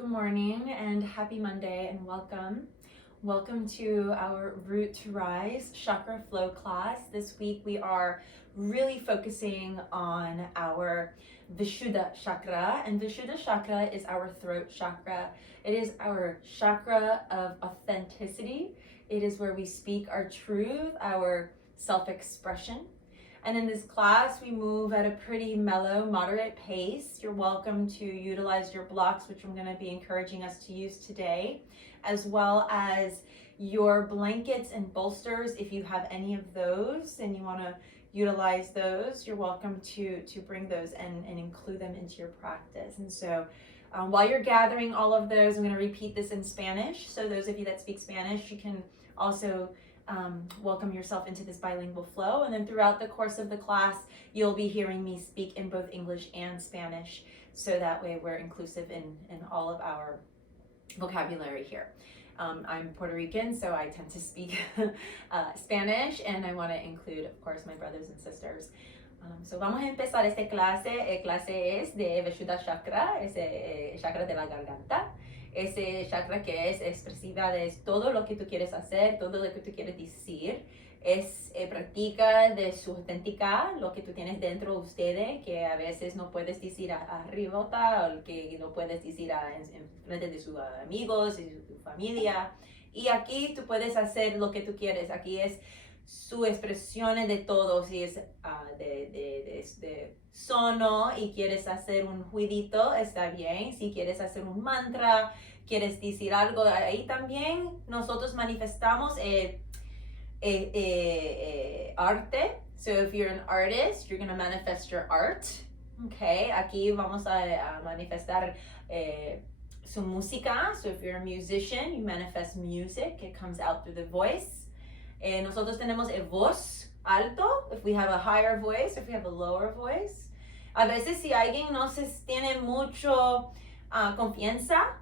Good morning and happy Monday and welcome. Welcome to our Root to Rise Chakra Flow class. This week we are really focusing on our Vishuddha Chakra, and Vishuddha Chakra is our throat chakra. It is our chakra of authenticity. It is where we speak our truth, our self-expression. And in this class, we move at a pretty mellow, moderate pace. You're welcome to utilize your blocks, which I'm going to be encouraging us to use today, as well as your blankets and bolsters. If you have any of those and you want to utilize those, you're welcome to bring those and include them into your practice. And so while you're gathering all of those, I'm going to repeat this in Spanish. So those of you that speak Spanish, you can also welcome yourself into this bilingual flow. And then throughout the course of the class, you'll be hearing me speak in both English and Spanish. So that way we're inclusive in all of our vocabulary here. I'm Puerto Rican, so I tend to speak Spanish, and I want to include, of course, my brothers and sisters. So vamos a empezar esta clase. Clase es de Vishuddha Chakra, ese chakra de la garganta. Ese chakra que es expresiva de todo lo que tú quieres hacer, todo lo que tú quieres decir. Practica de su auténtica, lo que tú tienes dentro de ustedes, que a veces no puedes decir arriba o que no puedes decir en frente de sus amigos y su familia. Y aquí tú puedes hacer lo que tú quieres. Aquí es su expresión de todo. Si es de sono y quieres hacer un juidito, está bien. Si quieres hacer un mantra, quieres decir algo, ahí también nosotros manifestamos arte. So if you're an artist, you're going to manifest your art. Okay, aquí vamos a manifestar su música. So if you're a musician, you manifest music. It comes out through the voice. Nosotros tenemos voz alto, if we have a higher voice, if we have a lower voice. A veces si alguien no se tiene mucho confianza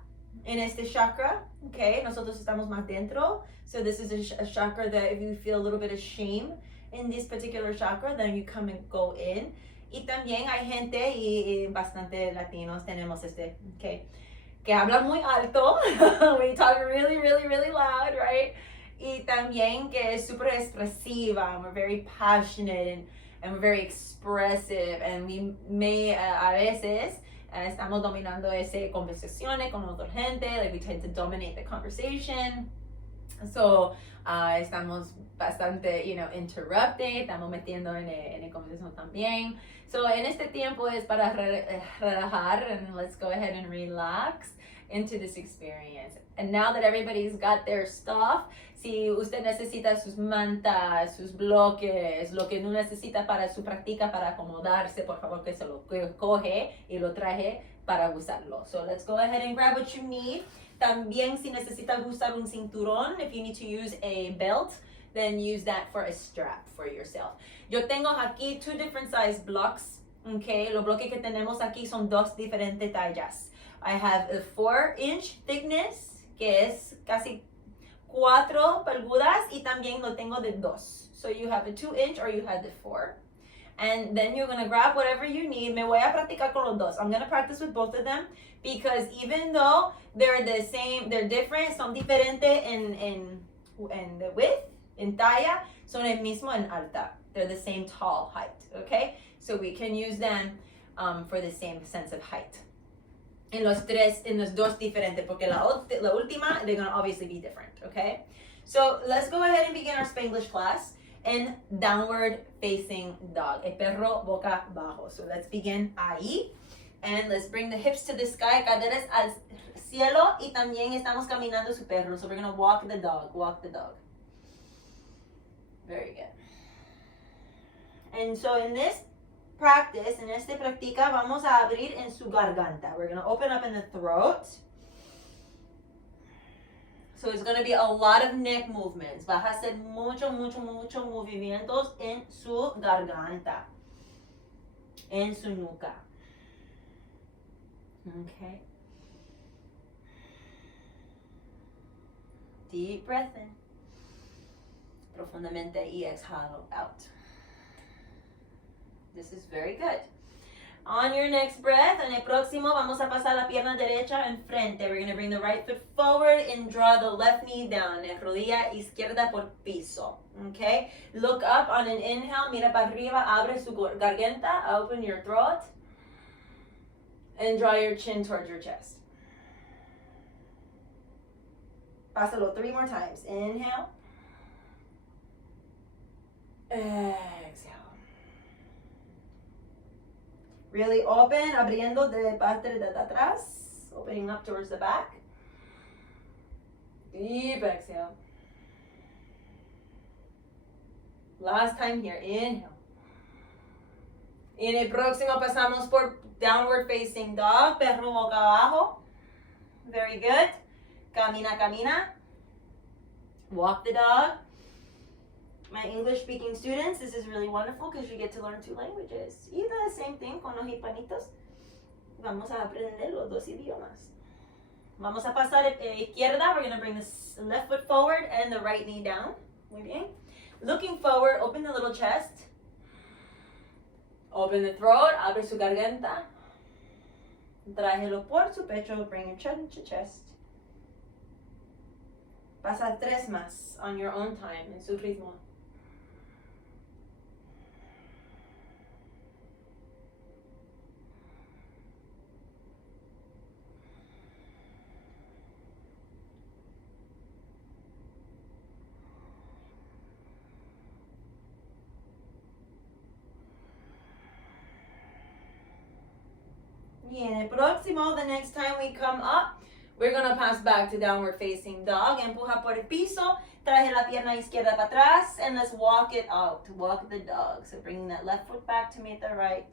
en este chakra, okay, nosotros estamos más dentro. So this is a chakra that if you feel a little bit of shame in this particular chakra, then you come and go in. Y también hay gente, y bastante latinos tenemos okay, que hablan muy alto. We talk really, really, really loud, right? Y también que es super expresiva, and we're very passionate and we're very expressive, and we may a veces estamos dominando ese conversaciones con otra gente, like we tend to dominate the conversation. So estamos bastante, interrupting, estamos metiendo en el conversación también. So en este tiempo es para relajar, and let's go ahead and relax into this experience. And now that everybody's got their stuff, si usted necesita sus mantas, sus bloques, lo que no necesita para su práctica, para acomodarse, por favor que se lo coge y lo traje para usarlo. So let's go ahead and grab what you need. También si necesita usar un cinturón, if you need to use a belt, then use that for a strap for yourself. Yo tengo aquí 2 different size blocks, okay? Los bloques que tenemos aquí son 2 diferentes tallas. I have a 4-inch thickness, que es casi 4 pulgadas, y también lo tengo de 2. So you have a 2-inch or you have the 4. And then you're going to grab whatever you need. Me voy a practicar con los dos. I'm going to practice with both of them because even though they're the same, they're different, son diferentes en the width, en talla, son el mismo en alta. They're the same tall height, okay? So we can use them for the same sense of height. En los dos diferentes, porque la última, they're going to obviously be different, okay? So let's go ahead and begin our Spanglish class in downward facing dog, el perro boca abajo. So let's begin ahí, and let's bring the hips to the sky, caderas al cielo, y también estamos caminando su perro. So we're going to walk the dog. Very good. And so in this practice, en esta práctica, vamos a abrir en su garganta. We're going to open up in the throat. So it's going to be a lot of neck movements. Vas a hacer mucho movimientos en su garganta, en su nuca. Okay. Deep breath in. Profundamente y exhalo out. This is very good. On your next breath, en el próximo vamos a pasar la pierna derecha enfrente. We're going to bring the right foot forward and draw the left knee down. Rodilla izquierda por piso. Okay? Look up on an inhale, mira para arriba, abre su garganta, open your throat, and draw your chin towards your chest. Pásalo 3 more times. Inhale. Exhale. Really open, abriendo de parte de atrás, opening up towards the back. Deep exhale. Last time here, inhale. En el próximo pasamos por downward facing dog, perro boca abajo. Very good. Camina, camina. Walk the dog. My English speaking students, this is really wonderful because you get to learn 2 languages. Y the same thing con los hispanitos. Vamos a aprender los 2 idiomas. Vamos a pasar izquierda. We're going to bring the left foot forward and the right knee down. Muy bien. Looking forward, open the little chest. Open the throat, abre su garganta. Trájelo por su pecho, bring your chin to chest. Pasa 3 más on your own time, en su ritmo. Y en el próximo, the next time we come up, we're going to pass back to downward facing dog. Empuja por el piso, traje la pierna izquierda para atrás, and let's walk it out. Walk the dog. So bringing that left foot back to meet the right.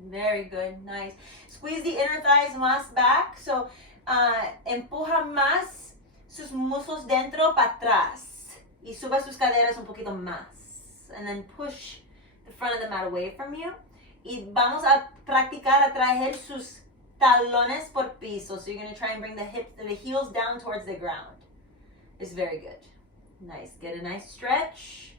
Very good, nice. Squeeze the inner thighs más back. So empuja más sus muslos dentro para atrás. Y suba sus caderas un poquito más. And then push the front of the mat away from you. Y vamos a practicar a traer sus talones por piso. So you're going to try and bring the heels down towards the ground. It's very good. Nice. Get a nice stretch.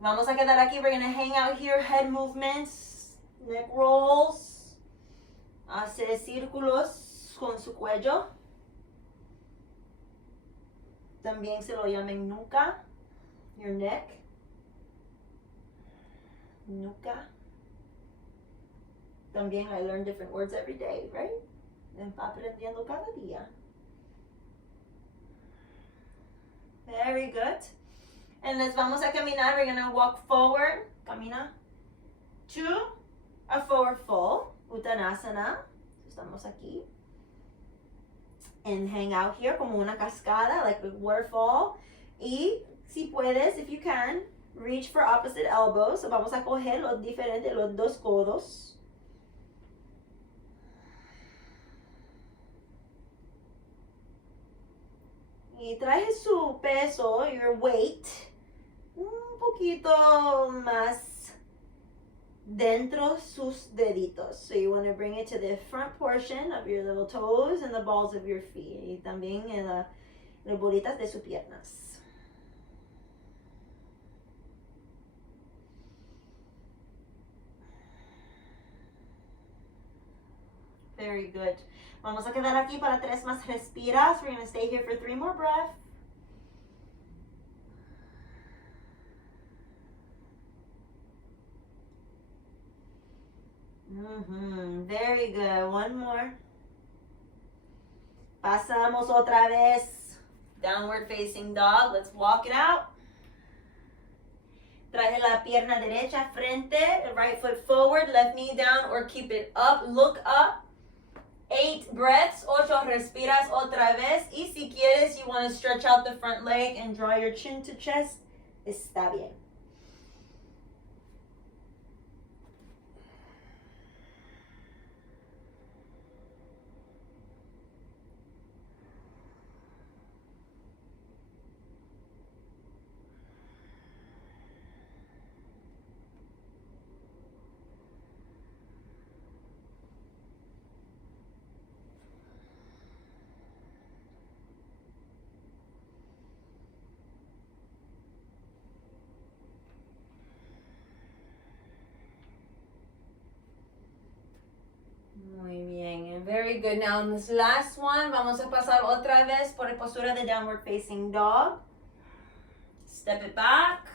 Vamos a quedar aquí. We're going to hang out here. Head movements, neck rolls. Hace círculos con su cuello. También se lo llaman nuca. Your neck. Nuca. También I learn different words every day, right? Aprendiendo cada día. Very good. And les vamos a caminar. We're going to walk forward. Camina. To a forward fold. Uttanasana. Estamos aquí. And hang out here como una cascada, like a waterfall. Y si puedes, if you can, reach for opposite elbows. So vamos a coger los diferentes, los 2 codos. Y trae su peso, your weight, un poquito más dentro sus deditos. So you want to bring it to the front portion of your little toes and the balls of your feet. Y también en las bolitas de sus piernas. Very good. Vamos a quedar aquí para 3 más respiras. We're going to stay here for 3 more breaths. Very good. 1 more. Pasamos otra vez. Downward facing dog. Let's walk it out. Traje la pierna derecha frente. Right foot forward. Left knee down or keep it up. Look up. 8 breaths, 8 respiras otra vez. Y si quieres, you want to stretch out the front leg and draw your chin to chest, está bien. Very good. Now in this last one, vamos a pasar otra vez por la postura de downward facing dog. Step it back.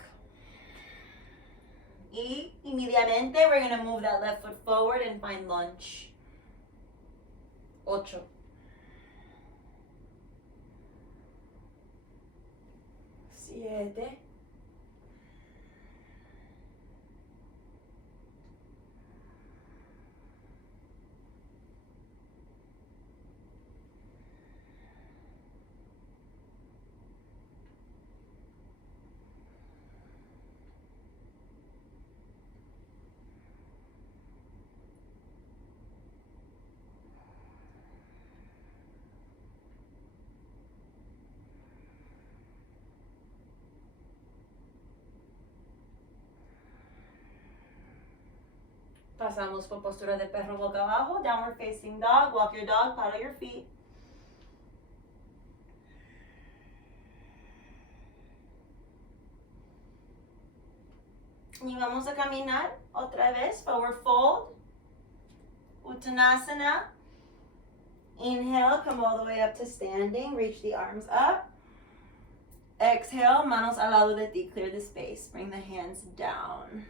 Y inmediatamente, we're going to move that left foot forward and find lunge. 8. 7. 'Pasamos por postura de perro boca abajo, downward facing dog, walk your dog, paddle your feet. Y vamos a caminar otra vez, forward fold, Uttanasana. Inhale, come all the way up to standing, reach the arms up. Exhale, manos al lado de ti, clear the space, bring the hands down.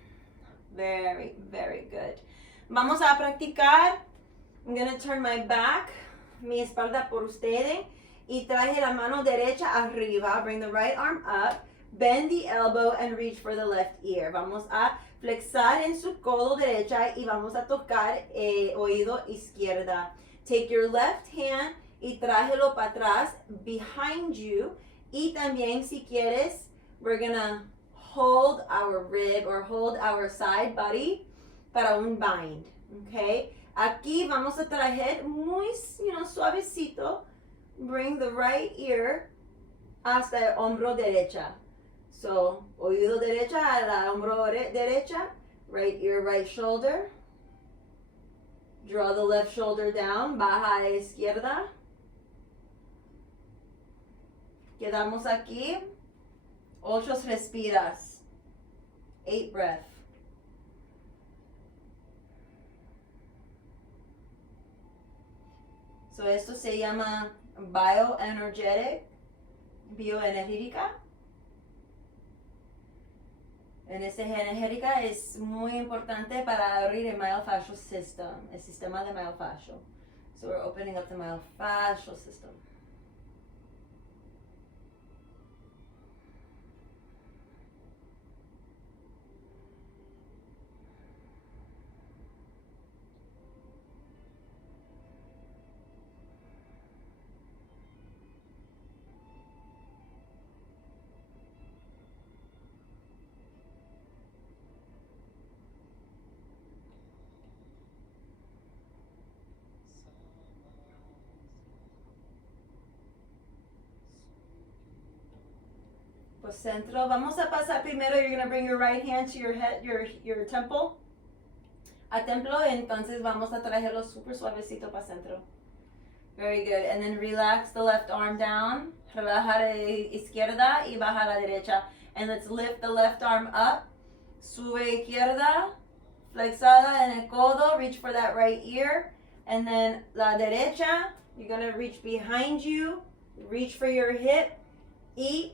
Very, very good. Vamos a practicar. I'm going to turn my back, mi espalda por ustedes, y traje la mano derecha arriba. Bring the right arm up, bend the elbow and reach for the left ear. Vamos a flexar en su codo derecha y vamos a tocar oído izquierda. Take your left hand y trájelo para atrás, behind you. Y también si quieres, we're going to hold our rib or hold our side body para un bind, okay? Aquí vamos a traer muy, suavecito. Bring the right ear hasta el hombro derecha. So, oído derecha a la hombro derecha. Right ear, right shoulder. Draw the left shoulder down. Baja a la izquierda. Quedamos aquí. 8 respiras. 8 breath. So esto se llama bioenergética. En esta energética es muy importante para abrir el myofascial system, el sistema de myofascial. So we're opening up the myofascial system. Centro. Vamos a pasar primero. You're going to bring your right hand to your head, your temple. A templo. Entonces vamos a traerlo súper suavecito para centro. Very good. And then relax the left arm down. Relaja la izquierda y baja la derecha. And let's lift the left arm up. Sube izquierda. Flexada en el codo. Reach for that right ear. And then la derecha. You're going to reach behind you. Reach for your hip. Y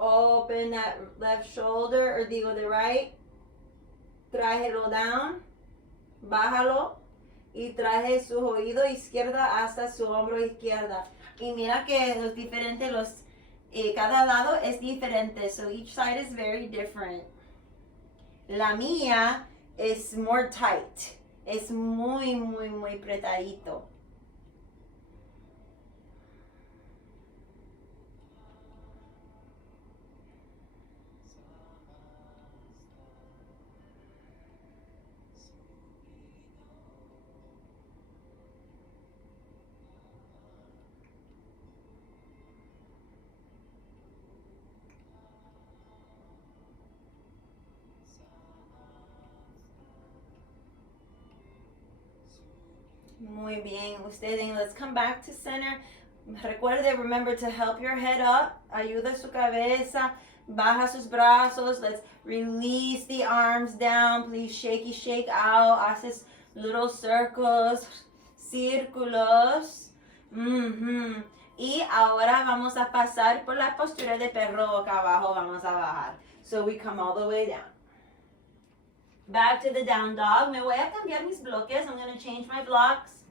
open that left shoulder, or digo the right. Trájelo down. Bájalo. Y traje su oído izquierda hasta su hombro izquierda. Y mira que los diferentes, cada lado es diferente. So each side is very different. La mía es more tight. Es muy, muy, muy apretadito. Muy bien, ustedes. Let's come back to center. Recuerde, remember to help your head up. Ayuda su cabeza. Baja sus brazos. Let's release the arms down. Please shake out. Haces little circles. círculos. Y ahora vamos a pasar por la postura de perro boca abajo. Vamos a bajar. So we come all the way down. Back to the down dog. Me voy a cambiar mis bloques. I'm going to change my blocks.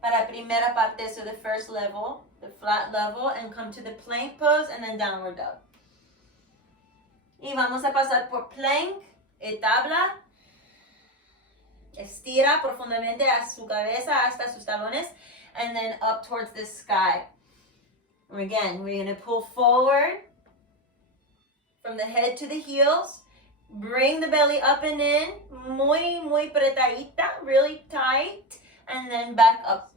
Para primera parte, so the first level, the flat level, and come to the plank pose and then downward dog. Y vamos a pasar por plank, tabla. Estira profundamente a su cabeza hasta sus talones, and then up towards the sky. Again, we're going to pull forward from the head to the heels. Bring the belly up and in, muy apretadita, really tight, and then back up.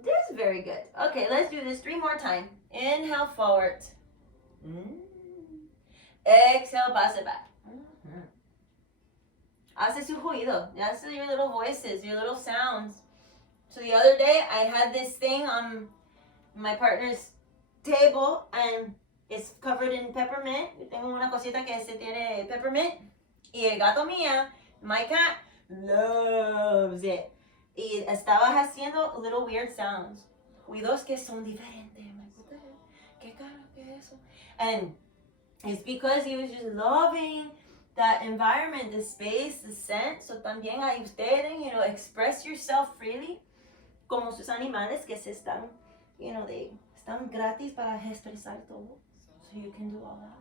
This is very good. Okay, let's do this 3 more times. Inhale forward. Exhale, pass it back. Hace su ruido. That's your little voices, your little sounds. So the other day, I had this thing on my partner's table, and it's covered in peppermint. Yo tengo una cosita que se tiene peppermint. Y el gato mía, my cat, loves it. Y estaba haciendo little weird sounds. Ruidos que son diferentes. I'm like, what the hell? ¿Qué caro que es eso? And it's because he was just loving that environment, the space, the scent. So también a ustedes, express yourself freely. Como sus animales que se están, they están gratis para expresar todo. So you can do all that.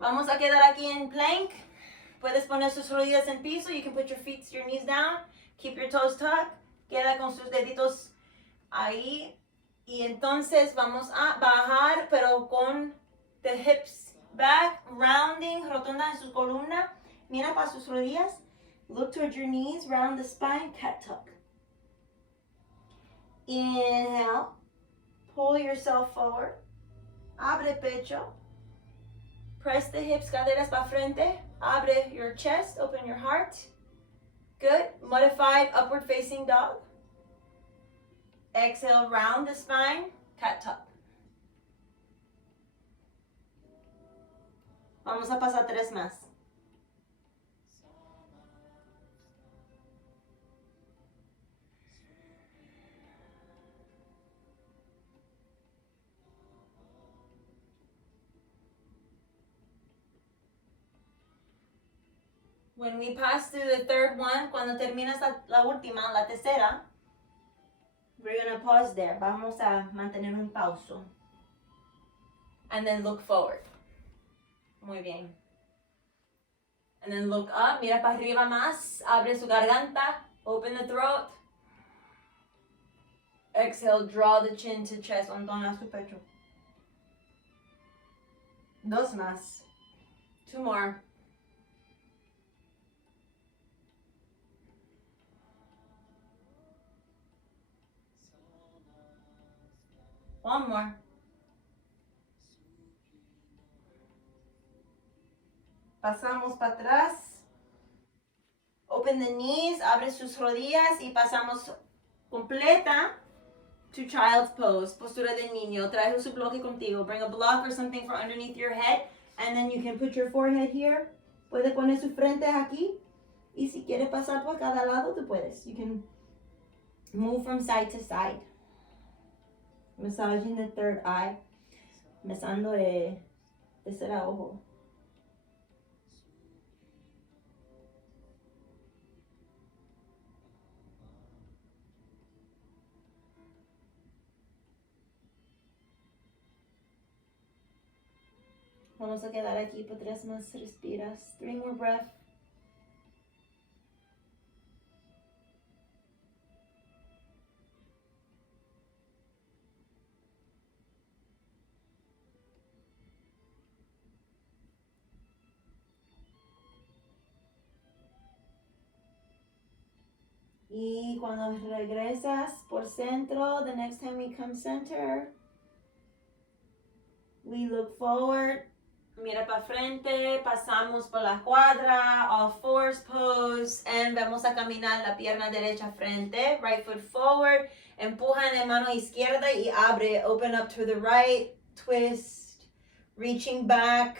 Vamos a quedar aquí en plank. Puedes poner sus rodillas en piso. You can put your feet, your knees down. Keep your toes tucked. Queda con sus deditos ahí. Y entonces vamos a bajar, pero con the hips back, rounding, rotunda en su columna. Mira para sus rodillas. Look towards your knees, round the spine, cat tuck. Inhale. Pull yourself forward. Abre pecho. Press the hips, caderas para frente. Abre your chest, open your heart. Good. Modified upward facing dog. Exhale, round the spine, cat tuck. Vamos a pasar 3 más. When we pass through the third one, cuando terminas la última, la tercera, we're going to pause there. Vamos a mantener un pauso. And then look forward. Muy bien. And then look up, mira para arriba más, abre su garganta, open the throat. Exhale, draw the chin to chest, entona su pecho. 2 más. 2 more. One more. Pasamos para atrás. Open the knees, abre sus rodillas y pasamos completa to child's pose, postura de niño. Trae su bloque contigo. Bring a block or something for underneath your head, and then you can put your forehead here. Puede poner su frente aquí. Y si quiere pasar por cada lado, tú puedes. You can move from side to side. Massaging the third eye. Mesando el tercer ojo. Vamos a quedar aquí por 3 más respiras. 3 more breaths. Y cuando regresas por centro, the next time we come center, we look forward. Mira para frente, pasamos por la cuadra, all fours pose, and vamos a caminar la pierna derecha frente, right foot forward, empuja en la mano izquierda y abre, open up to the right, twist, reaching back,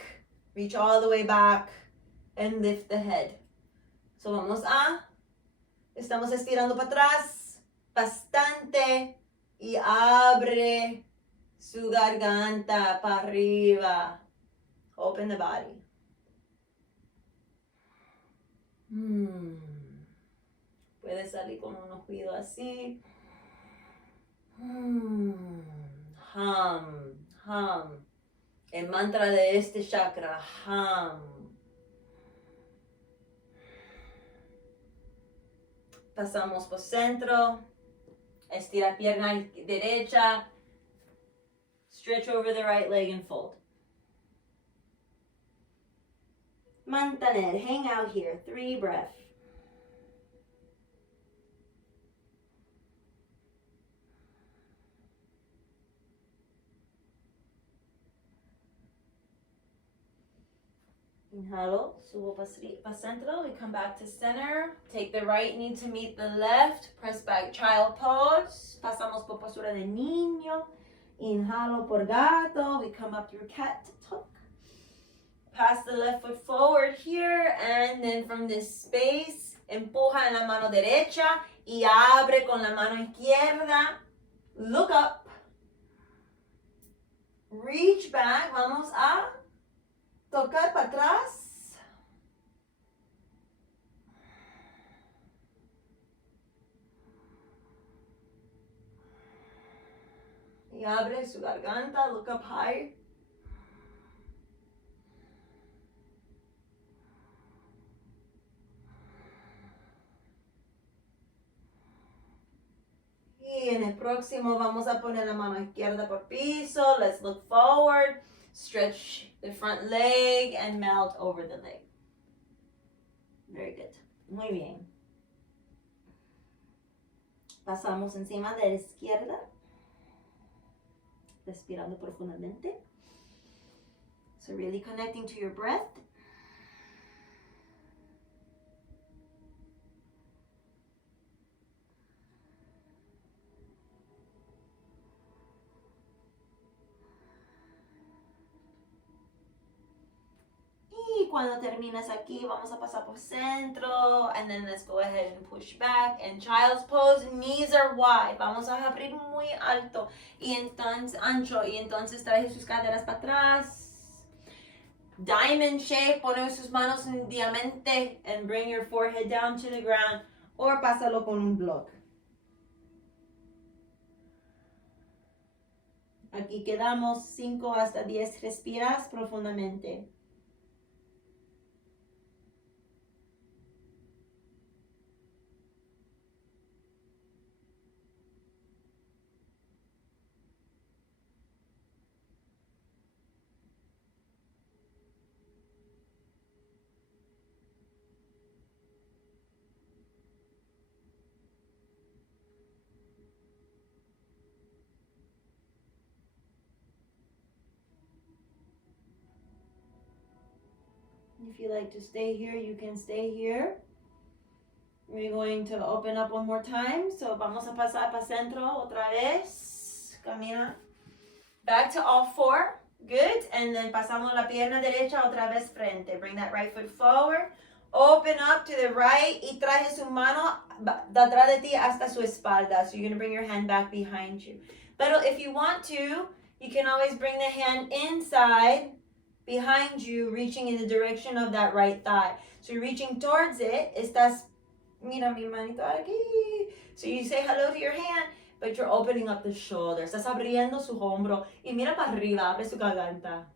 reach all the way back, and lift the head. So vamos a Estamos estirando para atrás bastante y abre su garganta para arriba. Open the body. Puede salir con un ojido así. Hum. El mantra de este chakra. Pasamos por centro. Estira pierna derecha. Stretch over the right leg and fold. Mantener, hang out here, 3 breaths. Inhalo, subo para centro, we come back to center. Take the right knee to meet the left, press back, child pose. Pasamos por postura de niño. Inhalo por gato, we come up through cat to tuck. Pass the left foot forward here, and then from this space, empuja en la mano derecha y abre con la mano izquierda. Look up. Reach back, vamos a tocar para atrás. Y abre su garganta, look up high. Y en el próximo vamos a poner la mano izquierda por piso. Let's look forward. Stretch the front leg and melt over the leg. Very good. Muy bien. Pasamos encima de la izquierda. Respirando profundamente. So really connecting to your breath. Y cuando terminas aquí, vamos a pasar por centro. And then let's go ahead and push back. And child's pose, knees are wide. Vamos a abrir muy alto. Y entonces, ancho. Y entonces trae sus caderas para atrás. Diamond shape, pone sus manos en diamante. And bring your forehead down to the ground. Or pásalo con un block. Aquí quedamos 5 hasta 10. Respiras profundamente. If you like to stay here, you can stay here. We're going to open up one more time. So vamos a pasar para centro otra vez. Camina. Back to all 4. Good. And then pasamos la pierna derecha otra vez frente. Bring that right foot forward. Open up to the right. Y traje su mano de atrás de ti hasta su espalda. So you're going to bring your hand back behind you. But if you want to, you can always bring the hand inside behind you, reaching in the direction of that right thigh. So you're reaching towards it. Estás, mira mi manito aquí. So you say hello to your hand, but you're opening up the shoulder. Estás abriendo su hombro. Y mira para arriba, abre su garganta.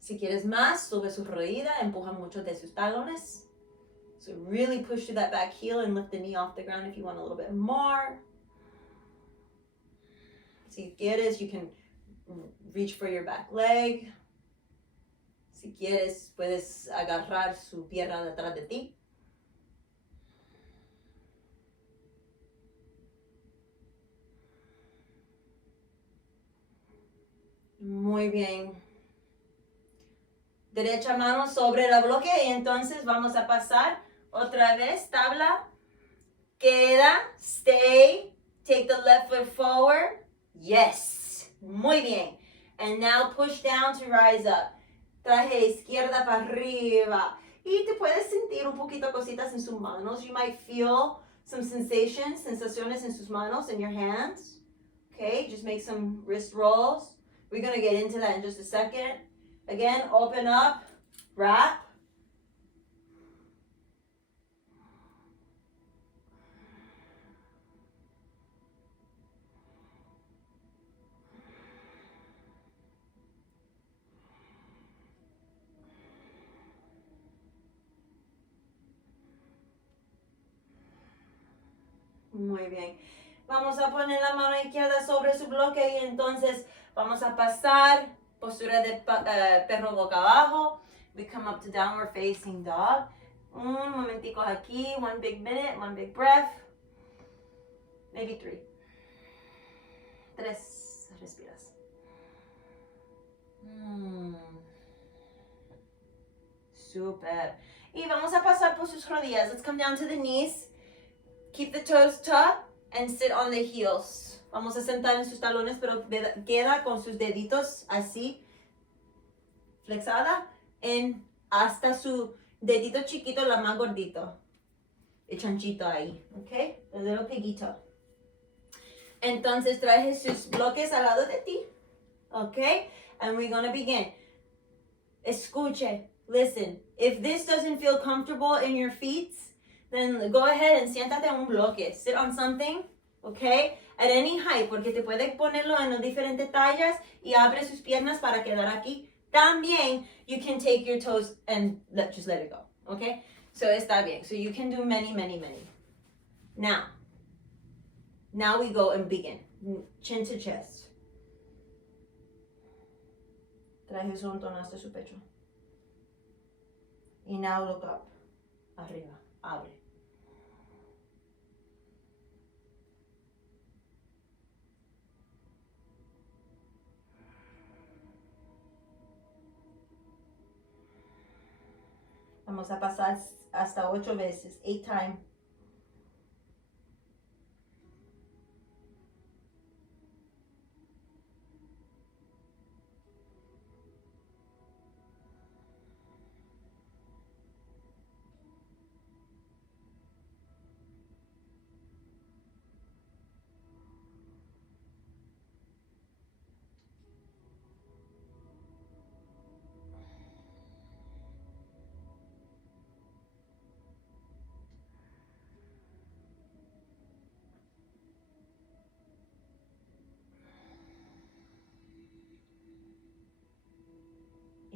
Si quieres más, sube su rodilla, empuja mucho de sus talones. So really push to that back heel and lift the knee off the ground if you want a little bit more. Si quieres, you can reach for your back leg. Si quieres, puedes agarrar su pierna detrás de ti. Muy bien. Derecha mano sobre la bloque y entonces vamos a pasar otra vez. Tabla. Queda. Stay. Take the left foot forward. Yes. Muy bien. And now push down to rise up. Traje izquierda para arriba. Y te puedes sentir un poquito cositas en sus manos. You might feel some sensations, sensaciones en sus manos, in your hands. Okay, just make some wrist rolls. We're going to get into that in just a second. Again, open up, wrap. Muy bien. Vamos a poner la mano izquierda sobre su bloque y entonces vamos a pasar postura de perro boca abajo. We come up to downward facing dog. Un momentico aquí. One big minute, one big breath. Maybe 3. 3 respiras. Super. Y vamos a pasar por sus rodillas. Let's come down to the knees. Keep the toes tucked and sit on the heels. Vamos a sentar en sus talones, pero queda con sus deditos así, flexada, hasta su dedito chiquito, la más gordito. El chanchito ahí, ¿ok? El little piguito. Entonces traje sus bloques al lado de ti, ¿ok? And we're gonna begin. Escuche, listen. If this doesn't feel comfortable in your feet, then go ahead and siéntate en un bloque. Sit on something, okay? At any height, porque te puedes ponerlo en las diferentes tallas y abre sus piernas para quedar aquí. También, you can take your toes and just let it go, okay? So está bien. So you can do many, many, many. Now we go and begin. Chin to chest. Traje su montón hasta su pecho. Y now look up. Arriba. Abre. Vamos a pasar hasta 8 veces. 8 times.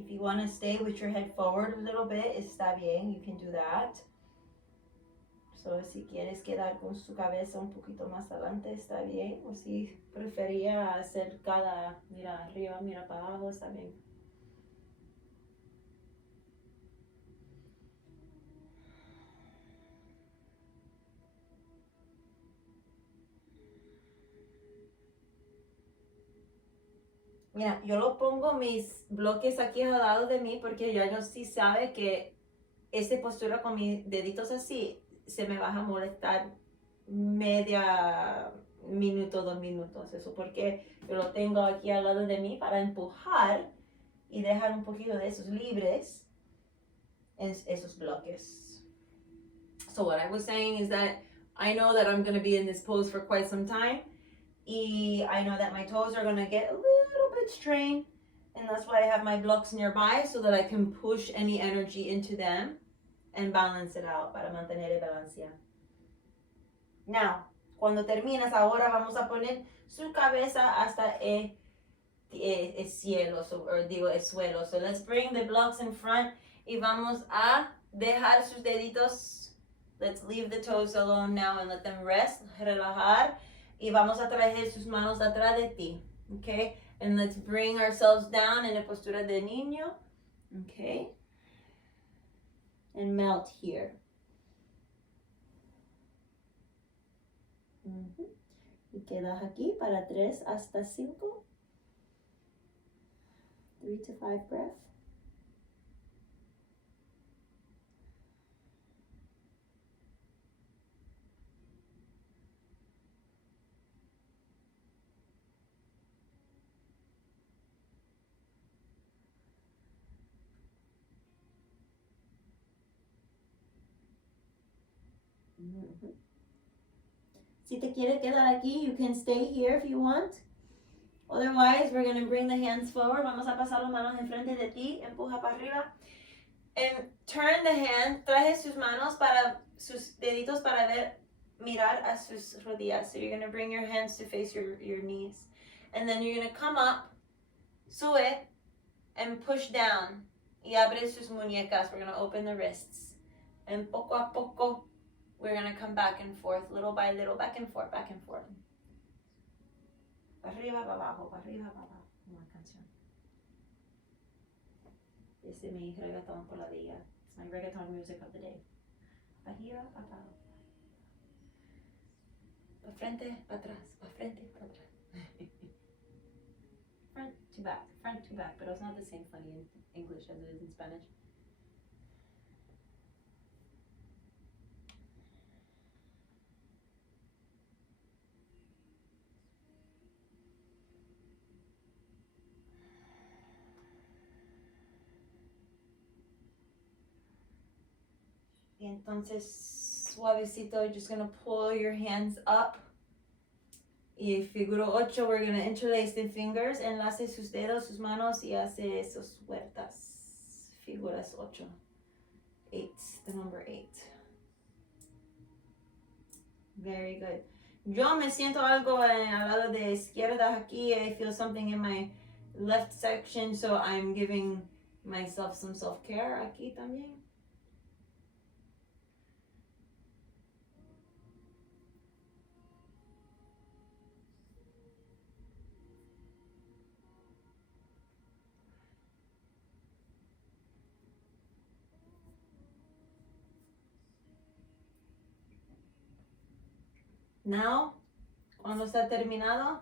If you want to stay with your head forward a little bit, está bien, you can do that. So, si quieres quedar con su cabeza un poquito más adelante, está bien. O si prefería hacer cada, mira arriba, mira para abajo, está bien. Mira, yo lo pongo mis bloques aquí al lado de mí porque ya yo sí sabe que esta postura con mis deditos así se me va a molestar media minuto, 2 minutos. Eso porque yo lo tengo aquí al lado de mí para empujar y dejar un poquito de esos libres en esos bloques. So what I was saying is that I know that I'm going to be in this pose for quite some time. Y I know that my toes are going to get a little bit strained. And that's why I have my blocks nearby so that I can push any energy into them and balance it out para mantener el balance. Now, cuando terminas, ahora vamos a poner su cabeza hasta el cielo, el suelo. So let's bring the blocks in front y vamos a dejar sus deditos. Let's leave the toes alone now and let them rest, relajar. Y vamos a traer sus manos atrás de ti, okay? And let's bring ourselves down en la postura de niño, okay? And melt here. Y quedas aquí para 3 hasta 5. 3 to 5 breath. Mm-hmm. Si te quiere quedar aquí, you can stay here if you want. Otherwise, we're going to bring the hands forward. Vamos a pasar las manos enfrente de ti. Empuja para arriba. And turn the hand. Traje sus manos para sus deditos para ver, mirar a sus rodillas. So you're going to bring your hands to face your knees. And then you're going to come up, sube, and push down. Y abre sus muñecas. We're going to open the wrists. And poco a poco, we're going to come back and forth, little by little, back and forth, back and forth. Arriba, para abajo, para arriba, para abajo. Una canción. Este es mi reggaeton por la día. It's my reggaeton music of the day. Arriba, para abajo. Pa frente, para atrás. Pa frente, para atrás. Front to back. Front to back. But it's not the same funny in English as it is in Spanish. Y entonces, suavecito, you're just going to pull your hands up. Y figura 8, we're going to interlace the fingers. Enlace sus dedos, sus manos, y hace esos huertas. Figuras 8. 8, the number 8. Very good. Yo me siento algo al lado de izquierda aquí. I feel something in my left section, so I'm giving myself some self-care aquí también. Now, cuando está terminado,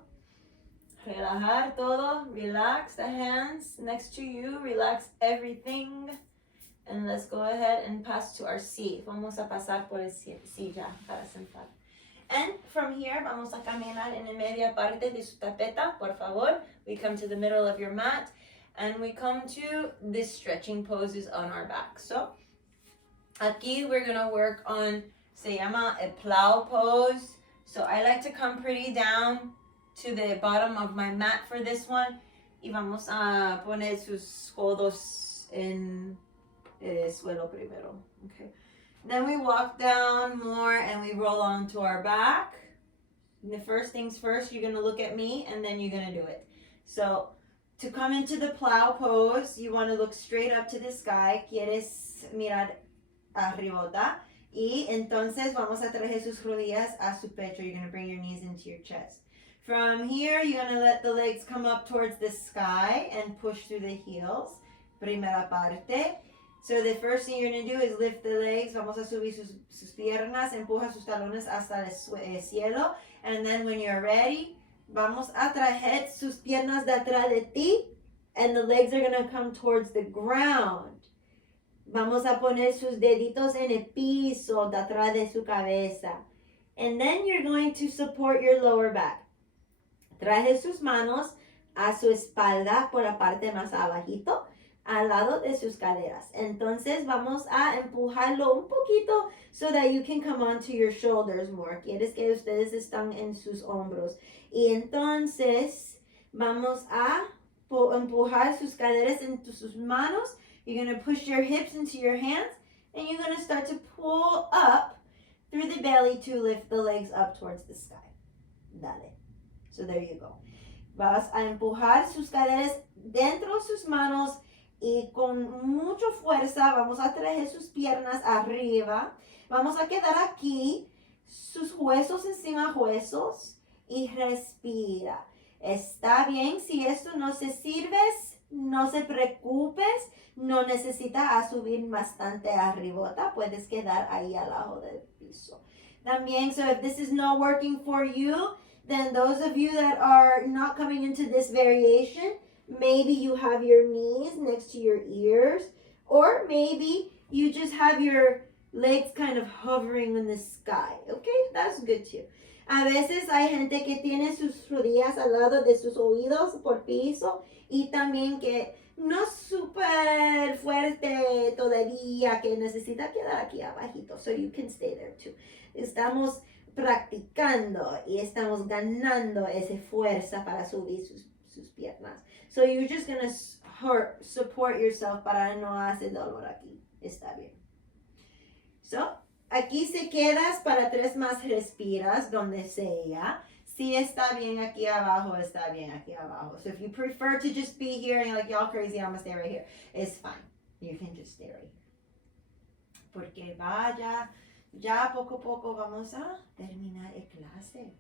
relajar todo, relax the hands next to you, relax everything, and let's go ahead and pass to our seat. Vamos a pasar por el silla para sentar. And from here, vamos a caminar en la media parte de su tapeta, por favor. We come to the middle of your mat, and we come to this stretching poses on our back. So, aquí we're gonna work on, se llama a plow pose. So I like to come pretty down to the bottom of my mat for this one. Y vamos a poner sus codos en el suelo primero. Okay. Then we walk down more and we roll onto our back. And the first things first, you're going to look at me and then you're going to do it. So to come into the plow pose, you want to look straight up to the sky. Quieres mirar arribota. Y entonces vamos a traer sus rodillas a su pecho. You're going to bring your knees into your chest. From here, you're going to let the legs come up towards the sky and push through the heels. Primera parte. So the first thing you're going to do is lift the legs. Vamos a subir sus piernas. Empuja sus talones hasta el cielo. And then when you're ready, vamos a traer sus piernas de atrás de ti. And the legs are going to come towards the ground. Vamos a poner sus deditos en el piso de atrás de su cabeza. And then you're going to support your lower back. Traje sus manos a su espalda por la parte más abajito, al lado de sus caderas. Entonces vamos a empujarlo un poquito so that you can come onto your shoulders more. Quieres que ustedes están en sus hombros. Y entonces vamos a empujar sus caderas into sus manos. You're going to push your hips into your hands, and you're going to start to pull up through the belly to lift the legs up towards the sky. Dale. So there you go. Vas a empujar sus caderas dentro de sus manos y con mucha fuerza vamos a traer sus piernas arriba. Vamos a quedar aquí, sus huesos encima de huesos y respira. Está bien, si esto no se sirve, no se preocupes. No necesitas subir bastante arribota. Puedes quedar ahí al lado del piso. También, so if this is not working for you, then those of you that are not coming into this variation, maybe you have your knees next to your ears, or maybe you just have your legs kind of hovering in the sky. Okay, that's good too. A veces hay gente que tiene sus rodillas al lado de sus oídos por piso y también que no súper fuerte todavía, que necesita quedar aquí abajito, so you can stay there too. Estamos practicando y estamos ganando esa fuerza para subir sus piernas. So you're just gonna support yourself para no hacer dolor aquí. Está bien. So, aquí se quedas para 3 más respiras, donde sea. Si está bien aquí abajo, está bien aquí abajo. So if you prefer to just be here and you're like, y'all crazy, I'm gonna stay right here, it's fine. You can just stay right here. Porque vaya, ya poco a poco vamos a terminar el clase.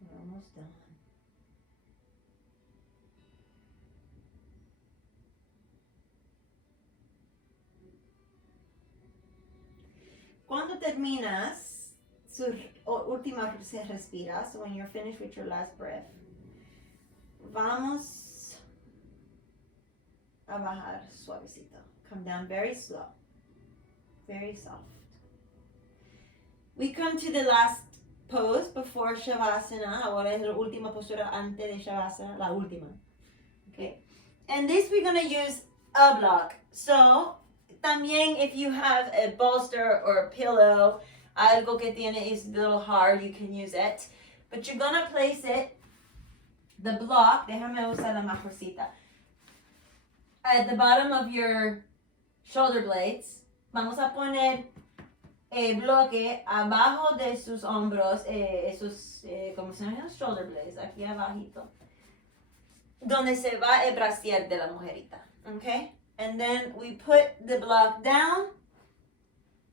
We're almost done. Cuando terminas su última respira, so when you're finished with your last breath, vamos a bajar suavecito. Come down very slow, very soft. We come to the last pose before Shavasana. Ahora es la última postura antes de Shavasana, la última. Okay, and this we're gonna use a block. So también, if you have a bolster or a pillow, algo que tiene is a little hard, you can use it. But you're gonna place it, the block, déjame usar la mejorcita, at the bottom of your shoulder blades. Vamos a poner el bloque abajo de sus hombros, esos, ¿cómo se llaman? Shoulder blades, aquí abajito, donde se va el brasier de la mujerita, okay? And then we put the block down.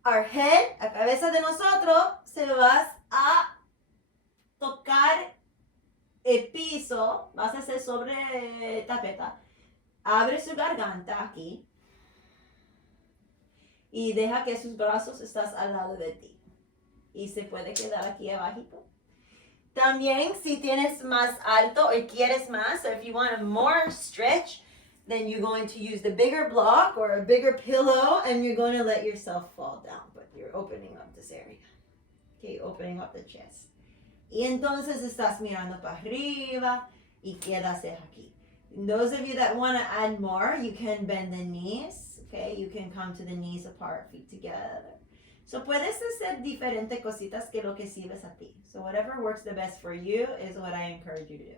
Our head, la cabeza de nosotros, se va a tocar el piso. Vas a hacer sobre tapeta. Abre su garganta aquí. Y deja que sus brazos estén al lado de ti. Y se puede quedar aquí abajito. También, si tienes más alto o quieres más, or if you want a more stretch, then you're going to use the bigger block or a bigger pillow and you're going to let yourself fall down. But you're opening up this area. Okay, opening up the chest. Y entonces estás mirando para arriba y quedas aquí. And those of you that want to add more, you can bend the knees. Okay, you can come to the knees apart, feet together. So puedes hacer diferentes cositas que lo que sirves a ti. So whatever works the best for you is what I encourage you to do.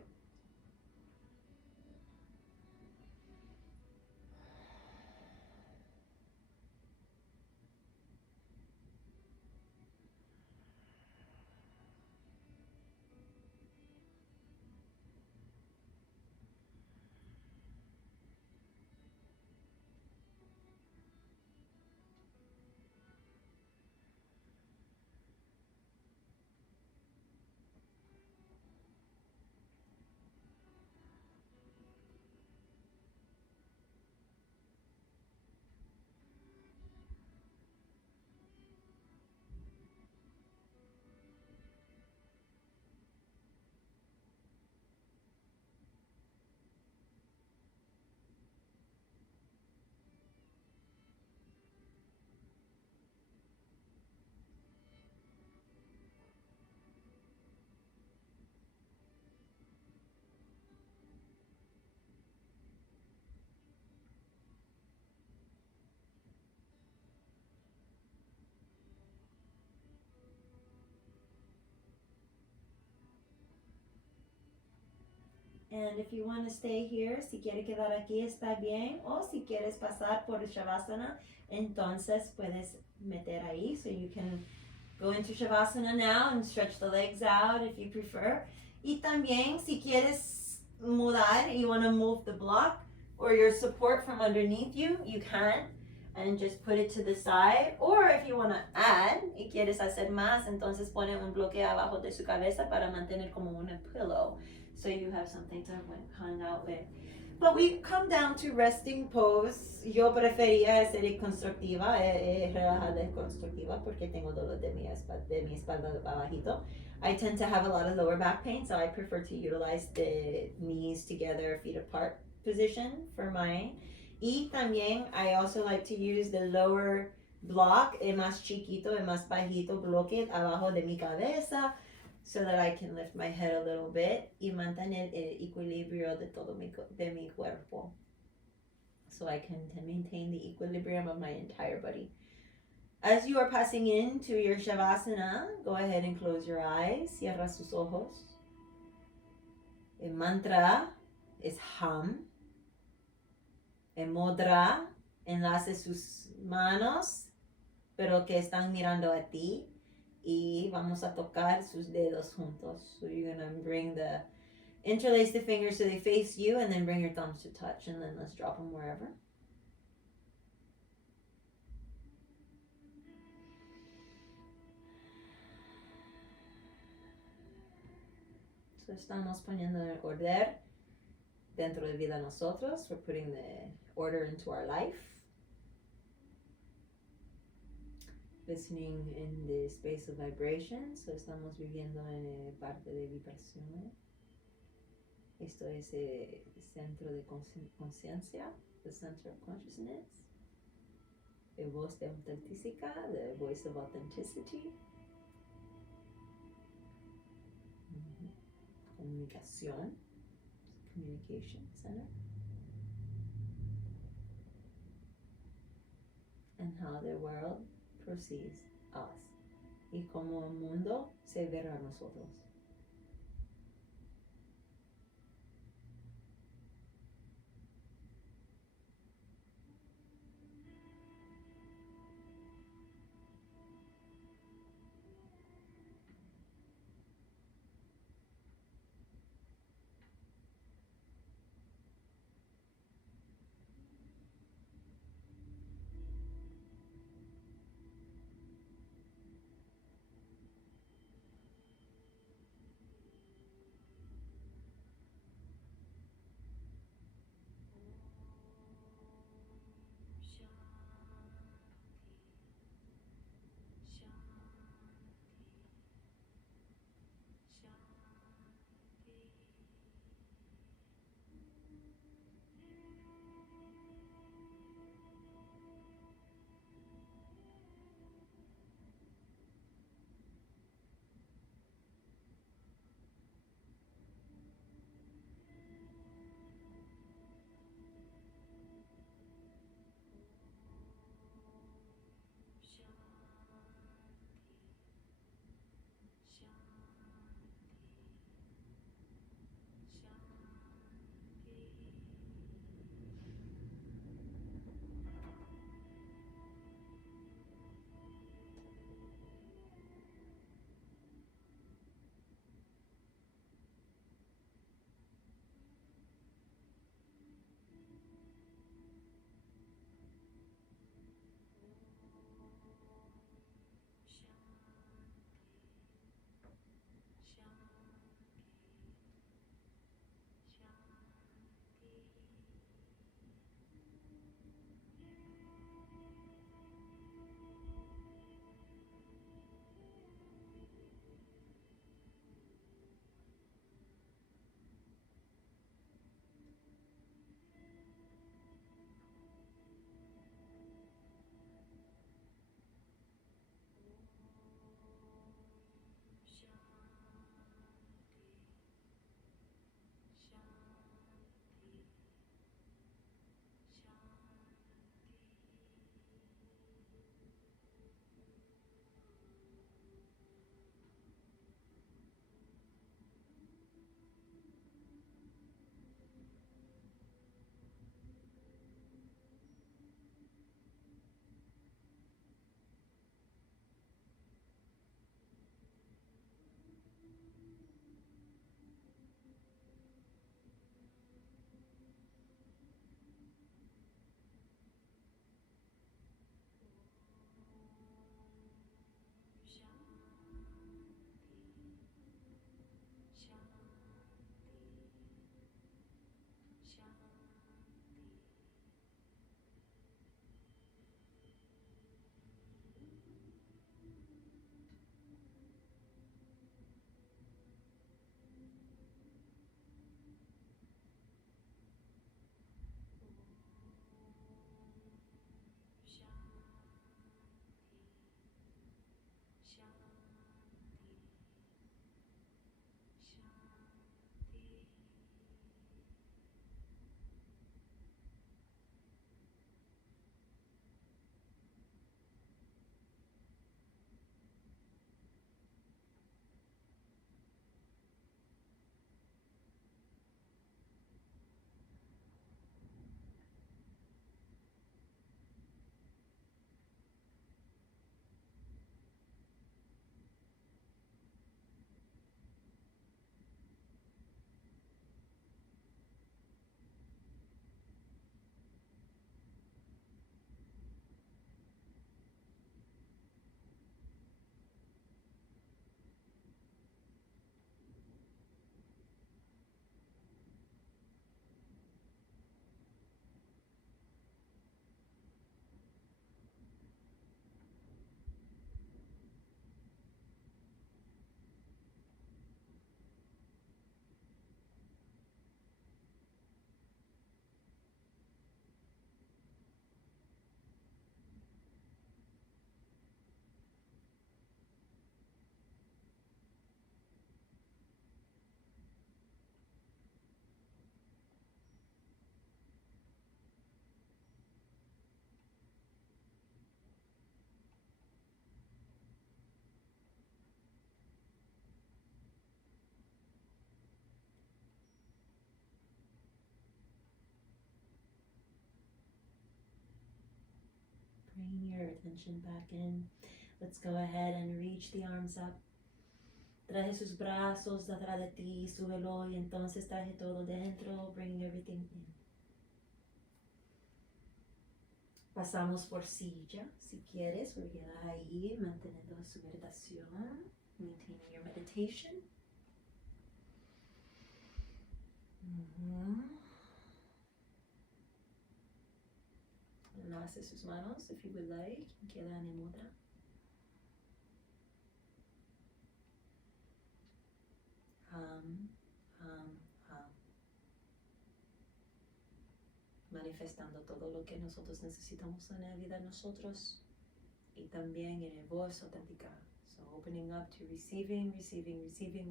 And if you want to stay here, si quiere quedar aquí está bien, o si quieres pasar por Shavasana, entonces puedes meter ahí, so you can go into Shavasana now and stretch the legs out if you prefer. Y también si quieres mudar, you want to move the block or your support from underneath you, you can, and just put it to the side. Or if you want to add y quieres hacer más, entonces pone un bloque abajo de su cabeza para mantener como una pillow. So you have something to hang out with. But we come down to resting pose. Yo prefería ser constructiva, relajada y constructiva, porque tengo dolor de mi espalda abajito. I tend to have a lot of lower back pain, so I prefer to utilize the knees together, feet apart position for mine. Y también, I also like to use the lower block, el más chiquito, el más bajito bloque abajo de mi cabeza, so that I can lift my head a little bit y mantener el equilibrio de todo mi cuerpo. so I can maintain the equilibrium of my entire body. As you are passing into your Shavasana, go ahead and close your eyes. Cierra sus ojos. El mantra es Ham. El mudra enlace sus manos, pero que están mirando a ti. Y vamos a tocar sus dedos juntos. So you're going to interlace the fingers so they face you, and then bring your thumbs to touch, and then let's drop them wherever. So estamos poniendo el orden dentro de vida nosotros. We're putting the order into our life. Listening in the space of vibration. So estamos viviendo en parte de vibraciones. Esto es el centro de conciencia, the center of consciousness. El voz de autentística, the voice of authenticity. Comunicación, communication center. And how the world perceives us. Y cómo el mundo se verá a nosotros. Bring your attention back in. Let's go ahead and reach the arms up. Traje sus brazos atrás de ti, súbelo y entonces traje todo dentro. Bring everything in. Pasamos por silla, si quieres, o quedas ahí manteniendo su meditación, maintaining your meditation. Enlace sus manos, if you would like, quedan en mudra. Hum. Manifestando todo lo que nosotros necesitamos en la vida de nosotros y también en el voz auténtica. So opening up to receiving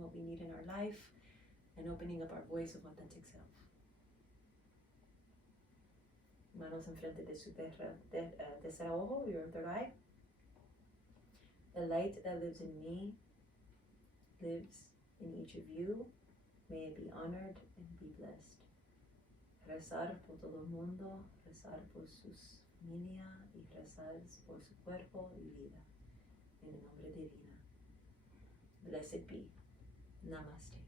what we need in our life and opening up our voice of authentic self. Manos enfrente de su tercer ojo, your third eye. The light that lives in me lives in each of you. May it be honored and be blessed. Rezar por todo el mundo, rezar por su familia y rezar por su cuerpo y vida. En el nombre divino. Blessed be. Namaste.